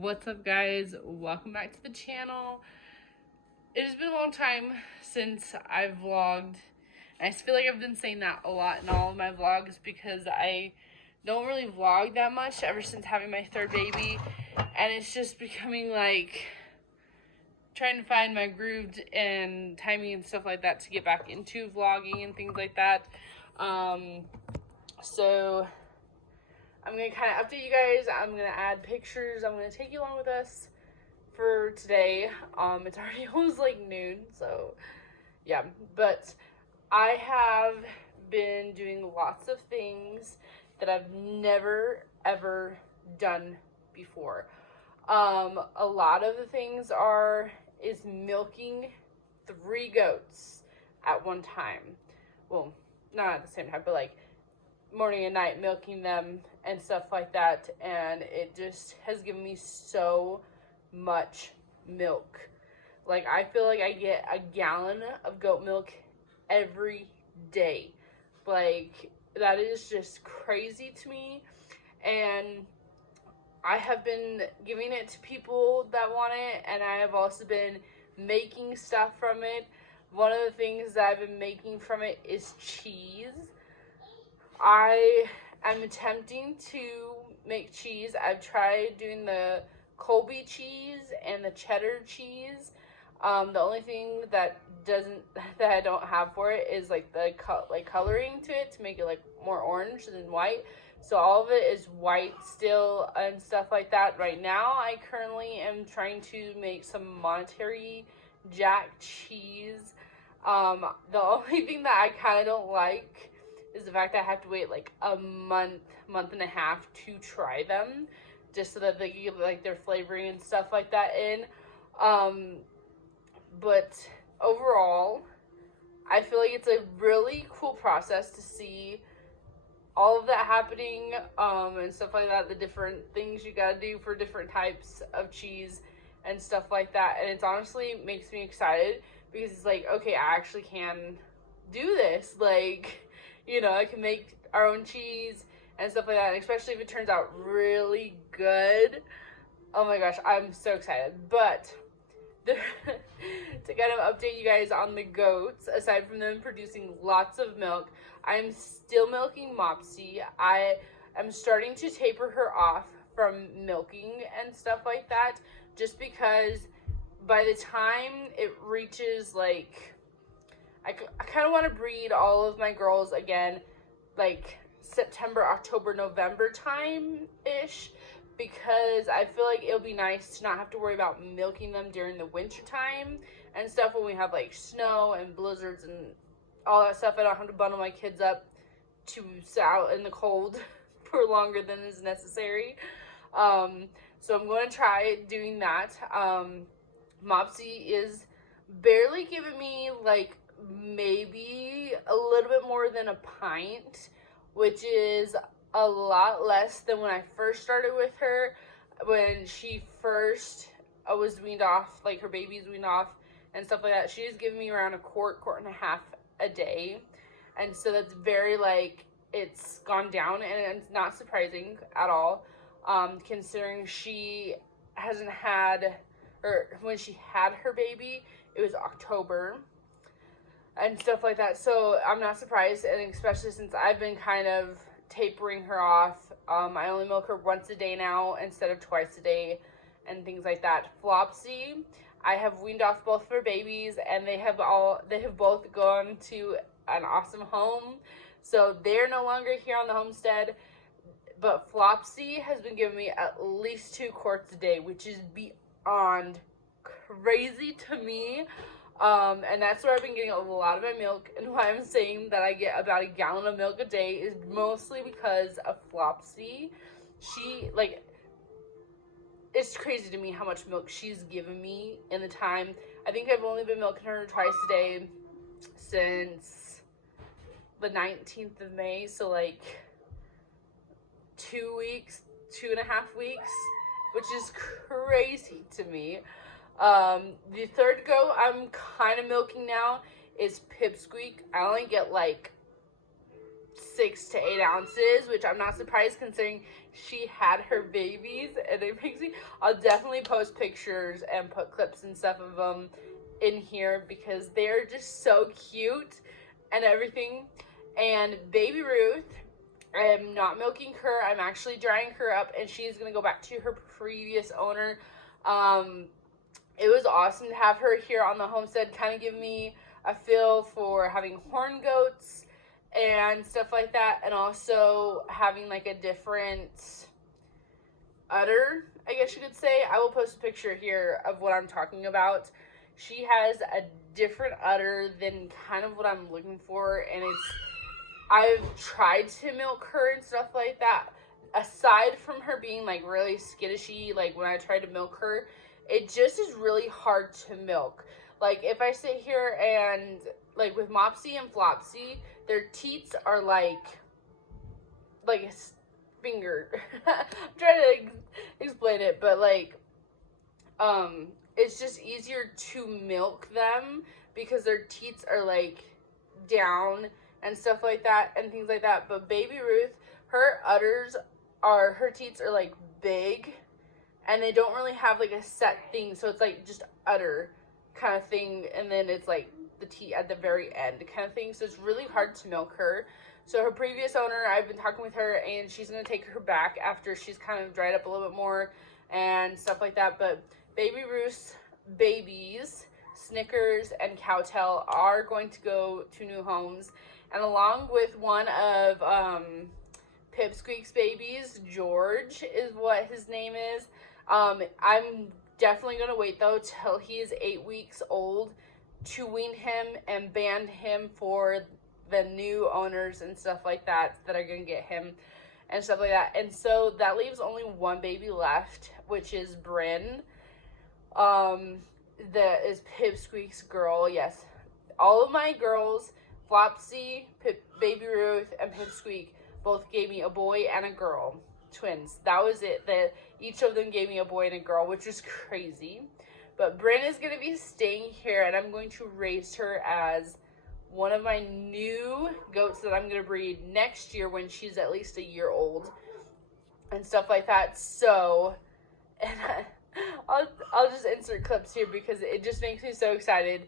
What's up, guys? Welcome back to the channel. It has been a long time since I've vlogged. And I just feel like I've been saying that a lot in all of my vlogs because I don't really vlog that much ever since having my third baby. And it's just becoming like trying to find my groove and timing and stuff like that to get back into vlogging and things like that. So I'm going to kind of update you guys. I'm going to add pictures. I'm going to take you along with us for today. It's already almost like noon, so yeah. But I have been doing lots of things that I've never, ever done before. A lot of the things is milking 3 goats at one time. Well, not at the same time, but like morning and night milking them and stuff like that, and it just has given me so much milk. Like, I feel like I get a gallon of goat milk every day. Like, that is just crazy to me, and I have been giving it to people that want it, and I have also been making stuff from it. One of the things that I've been making from it is cheese. I am attempting to make cheese. I've tried doing the Colby cheese and the cheddar cheese. The only thing that I don't have for it is like the coloring to it to make it like more orange than white. So all of it is white still and stuff like that. Right now, I currently am trying to make some Monterey Jack cheese. The only thing that I kind of don't like is the fact that I have to wait like a month and a half to try them, just so that they can get like their flavoring and stuff like that in. But overall, I feel like it's a really cool process to see all of that happening, and stuff like that, the different things you gotta do for different types of cheese and stuff like that. And it's honestly makes me excited because it's like, okay, I actually can do this. Like, you know, I can make our own cheese and stuff like that, and especially if it turns out really good. Oh my gosh, I'm so excited. But to kind of update you guys on the goats, aside from them producing lots of milk, I'm still milking Mopsy. I am starting to taper her off from milking and stuff like that, just because by the time it reaches like, I kind of want to breed all of my girls again, like September, October, November time-ish, because I feel like it'll be nice to not have to worry about milking them during the winter time and stuff when we have like snow and blizzards and all that stuff. I don't have to bundle my kids up to sit out in the cold for longer than is necessary. So I'm going to try doing that. Mopsy is barely giving me like maybe a little bit more than a pint, which is a lot less than when I first started with her. When she first was weaned off, like her baby's weaned off and stuff like that, she was giving me around a quart and a half a day. And so that's very, like, it's gone down, and it's not surprising at all, considering she hasn't had, or when she had her baby, it was October and stuff like that. So I'm not surprised, and especially since I've been kind of tapering her off. I only milk her once a day now instead of twice a day and things like that. Flopsy, I have weaned off both of her babies, and they have both gone to an awesome home, so they're no longer here on the homestead. But Flopsy has been giving me at least 2 quarts a day, which is beyond crazy to me. And that's where I've been getting a lot of my milk, and why I'm saying that I get about a gallon of milk a day is mostly because of Flopsy. She, like, it's crazy to me how much milk she's given me in the time. I think I've only been milking her twice a day since the 19th of May, so like 2 weeks, 2.5 weeks, which is crazy to me. The third goat I'm kind of milking now is Pipsqueak. I only get like 6 to 8 ounces, which I'm not surprised considering she had her babies. And it makes me, I'll definitely post pictures and put clips and stuff of them in here because they're just so cute and everything. And baby Ruth, I'm not milking her, I'm actually drying her up, and she's gonna go back to her previous owner. It was awesome to have her here on the homestead, kind of give me a feel for having horn goats and stuff like that, and also having like a different udder, I guess you could say. I will post a picture here of what I'm talking about. She has a different udder than kind of what I'm looking for, and I've tried to milk her and stuff like that. Aside from her being like really skittishy, like when I tried to milk her, it just is really hard to milk. Like if I sit here and like with Mopsy and Flopsy, their teats are like a finger. I'm trying to explain it, but like it's just easier to milk them because their teats are like down and stuff like that and things like that. But baby Ruth, her teats are like big, and they don't really have like a set thing, so it's like just udder kind of thing, and then it's like the teat at the very end kind of thing, so it's really hard to milk her. So her previous owner, I've been talking with her, and she's going to take her back after she's kind of dried up a little bit more and stuff like that. But baby Ruth's babies, Snickers and Cowtail, are going to go to new homes, and along with one of Pipsqueak's babies, George is what his name is. I'm definitely going to wait though till he is 8 weeks old to wean him and band him for the new owners and stuff like that are going to get him and stuff like that. And so that leaves only one baby left, which is Bryn. That is Pipsqueak's girl. Yes, all of my girls, Flopsy, baby Ruth, and Pipsqueak, both gave me a boy and a girl, twins. That was it. That each of them gave me a boy and a girl, which is crazy. But Bryn is going to be staying here, and I'm going to raise her as one of my new goats that I'm going to breed next year when she's at least a year old and stuff like that. So, and I'll just insert clips here because it just makes me so excited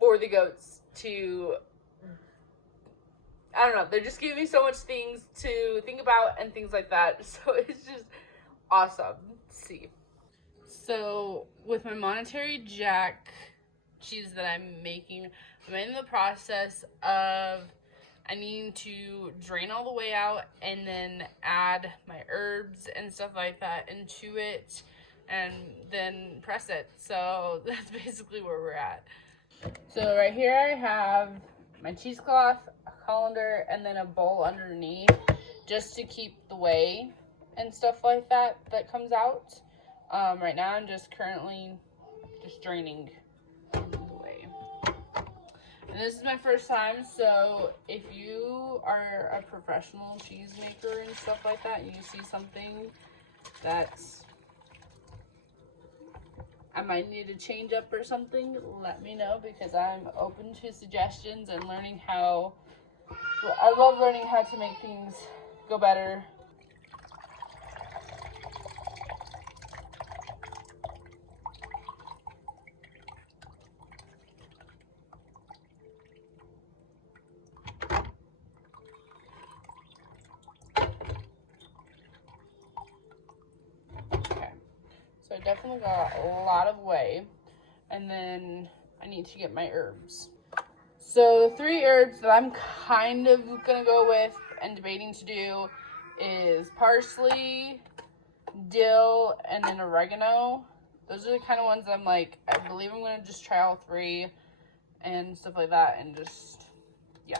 for the goats to, I don't know, they're just giving me so much things to think about and things like that. So it's just awesome to see. So with my monetary jack cheese that I'm making, I'm in the process of I need to drain all the way out and then add my herbs and stuff like that into it and then press it. So that's basically where we're at. So right here I have my cheesecloth, a colander, and then a bowl underneath just to keep the whey and stuff like that comes out. Right now I'm just currently just draining the whey. And this is my first time, so if you are a professional cheese maker and stuff like that, and you see something that I might need to change up or something, let me know, because I'm open to suggestions and learning how, I love learning how to make things go better. So I definitely got a lot of whey, and then I need to get my herbs. So the 3 herbs that I'm kind of gonna go with and debating to do is parsley, dill, and then oregano. Those are the kind of ones I'm like, I believe I'm gonna just try all 3 and stuff like that, and just, yeah.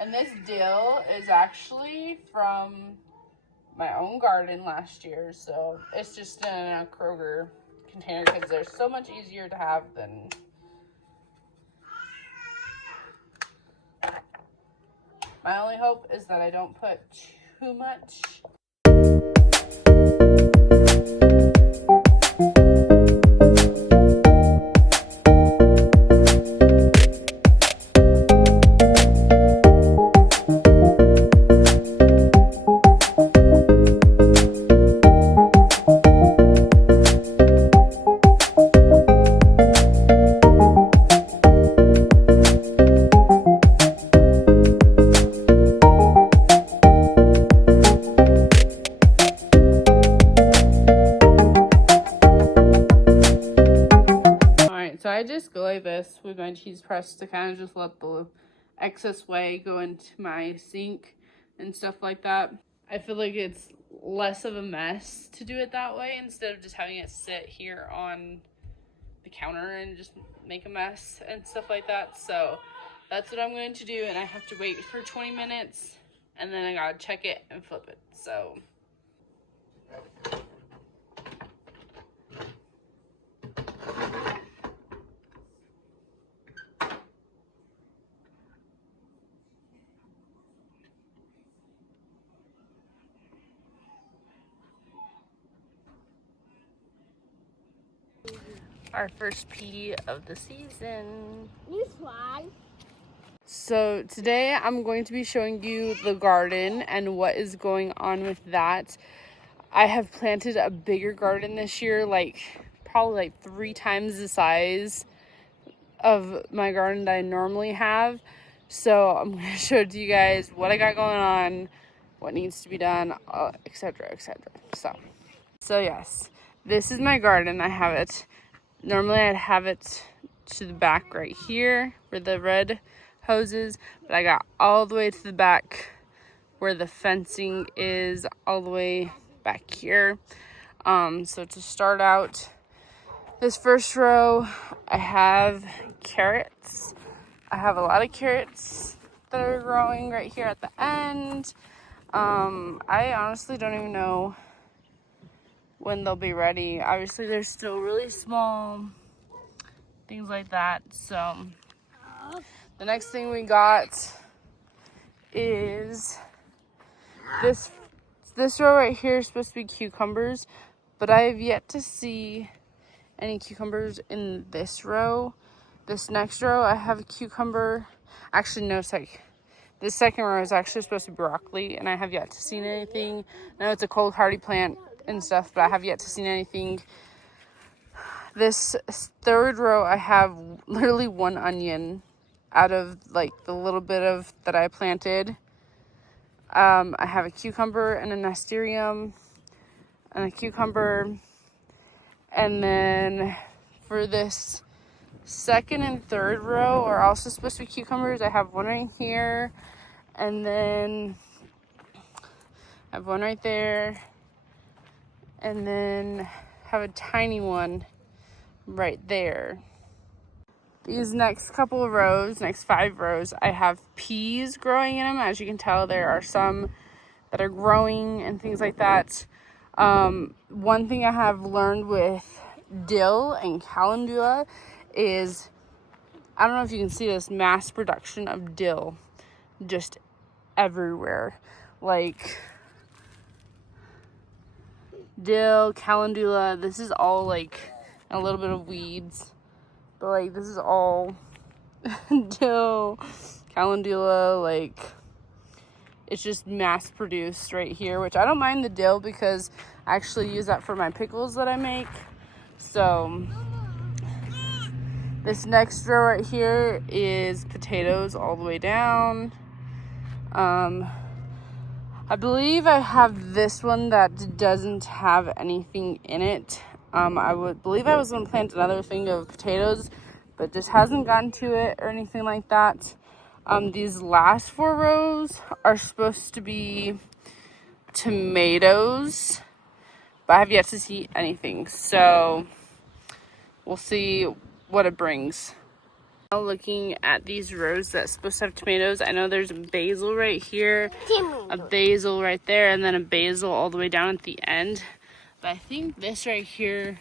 And this dill is actually from my own garden last year, so it's just in a Kroger container because they're so much easier to have than... My only hope is that I don't put too much. my cheese press to kind of just let the excess whey go into my sink and stuff like that. I feel like it's less of a mess to do it that way instead of just having it sit here on the counter and just make a mess and stuff like that. So that's what I'm going to do, and I have to wait for 20 minutes and then I gotta check it and flip it. So our first pea of the season. This one. So today I'm going to be showing you the garden and what is going on with that. I have planted a bigger garden this year, probably 3 times the size of my garden that I normally have. So I'm going to show it to you guys what I got going on, what needs to be done, etc, etc. So yes, this is my garden. I have it. Normally I'd have it to the back right here where the red hoses, but I got all the way to the back where the fencing is, all the way back here. So to start out, this first row, I have carrots. I have a lot of carrots that are growing right here at the end. I honestly don't even know when they'll be ready. Obviously they're still really small, things like that. So the next thing we got is this row right here is supposed to be cucumbers, but I have yet to see any cucumbers in this row. This next row I have a cucumber. Actually, no, this second row is actually supposed to be broccoli, and I have yet to see anything. I know it's a cold hardy plant and stuff, but I have yet to see anything. This third row I have literally 1 onion out of the little bit of that I planted. I have a cucumber and a nasturtium and a cucumber. And then for this second and third row are also supposed to be cucumbers. I have one right here, and then I have one right there, and then have a tiny one right there. These next couple of rows, next 5 rows, I have peas growing in them. As you can tell, there are some that are growing and things like that. One thing I have learned with dill and calendula is, I don't know if you can see this, mass production of dill just everywhere. Dill, calendula, this is all a little bit of weeds. But this is all dill, calendula, it's just mass produced right here, which I don't mind the dill because I actually use that for my pickles that I make. So this next row right here is potatoes all the way down. I believe I have this one that doesn't have anything in it. I would believe I was going to plant another thing of potatoes, but just hasn't gotten to it or anything like that. These last 4 rows are supposed to be tomatoes, but I have yet to see anything. So we'll see what it brings. Now looking at these rows that's supposed to have tomatoes, I know there's a basil right here, a basil right there, and then a basil all the way down at the end. But I think this right here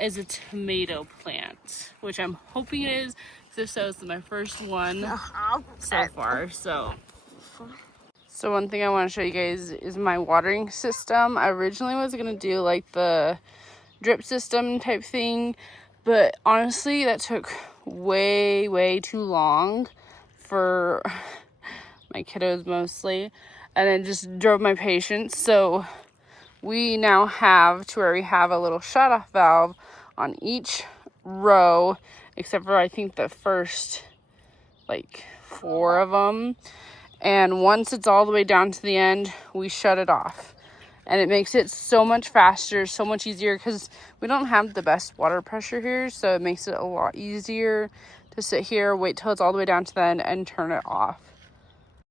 is a tomato plant, which I'm hoping it is, because if so, it's my first one so far. So one thing I want to show you guys is my watering system. I originally was going to do the drip system type thing, but honestly that took way too long for my kiddos mostly, and it just drove my patience. So we now have to where we have a little shut-off valve on each row, except for I think the first 4 of them. And once it's all the way down to the end, we shut it off. And it makes it so much faster, so much easier, because we don't have the best water pressure here, so it makes it a lot easier to sit here, wait till it's all the way down to then, and turn it off.